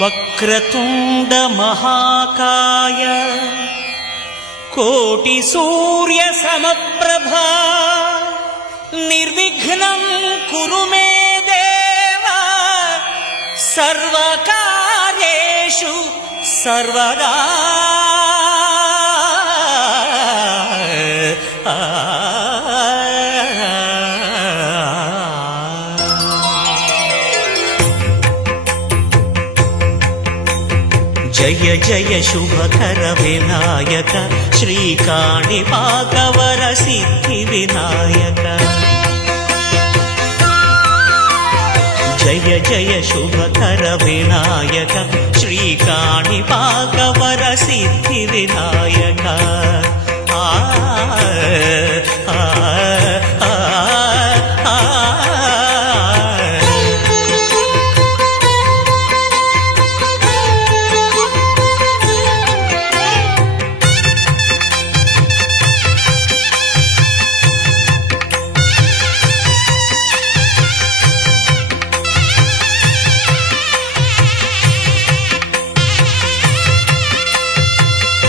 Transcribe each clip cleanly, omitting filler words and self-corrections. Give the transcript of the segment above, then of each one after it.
వక్రతుండ మహాకాయ కోటి సూర్య సమప్రభా నిర్విఘ్నం కురు మే దేవ సర్వకార్యేషు సర్వదా. జయ జయ శుభకర వినాయక శ్రీకాణిపాకవర సిద్ధి వినాయక. జయ జయ శుభకర వినాయక శ్రీకాణిపాకవర సిద్ధి వినాయక.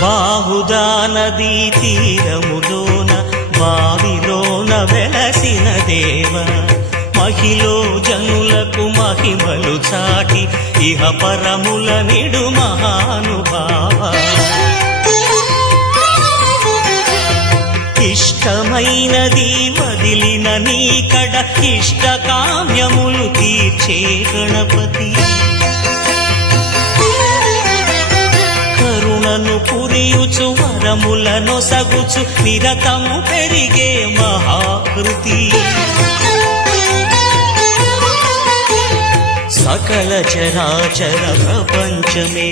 బాహుదా నదీ తీరములోన బావిలోన వెలసిన దేవ మహిలో జనులకు మహిమలు చాటి ఇహ పరముల నిడు మహానుభావ. ఇష్టమైనది వదిలిన నీకడ ఇష్ట కామ్యములు తీర్చే గణపతి. కరుణను పురియుచు వరములను సగుచు నిరతము పెరిగే మహాకృతి. సకల చరాచర ప్రపంచమే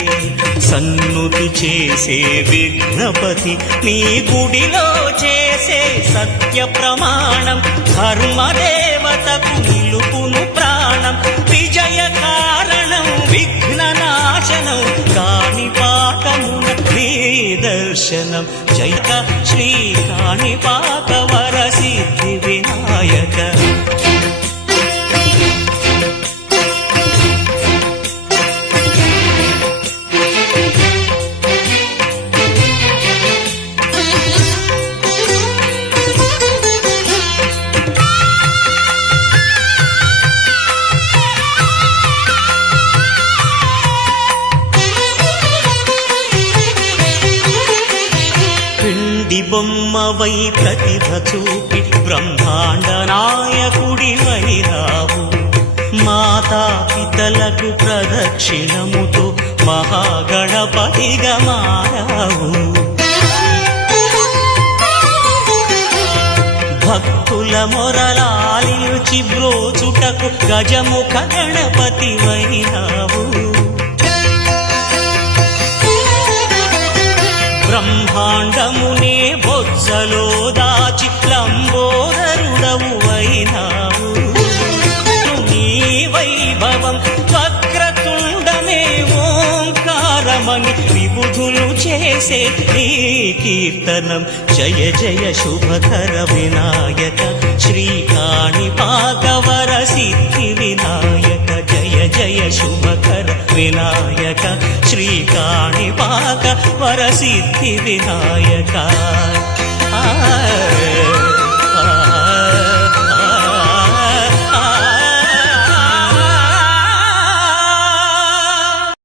సన్నుతి చేసే విఘ్నపతి. నీ గుడిలో చేసే సత్య ప్రమాణం ధర్మదేవతకు నిలుపును ప్రాణం. విజయ కారణం విఘ్న నాశనం కాణిపాకమున నీ దర్శనం. జయ శ్రీ కాణిపాకవర సిద్ధి వినాయక. బొమ్మవై ప్రతిభ చూపి బ్రహ్మాండ నాయకుడి వైరావు. మాతా పితలకు ప్రదక్షిణముతో మహాగణపతిగా మారావు. భక్తుల మొరలాలిచి బ్రోచుటకు గజముఖ గణపతి వైరావు. బ్రహ్మాండమునే బొజ్జలో దాచి లంబోదరుడవు అయినావు. నీ వైభవం వక్రతుండమే ఓంకారమని విబుధులు చేసే నీ కీర్తనం. జయ జయ శుభకర వినాయక శ్రీకాణిపాకవర సిద్ధి వినాయక. జయ జయ శుభకర వినాయక శ్రీకాణిపాకవర సిద్ధి వినాయక.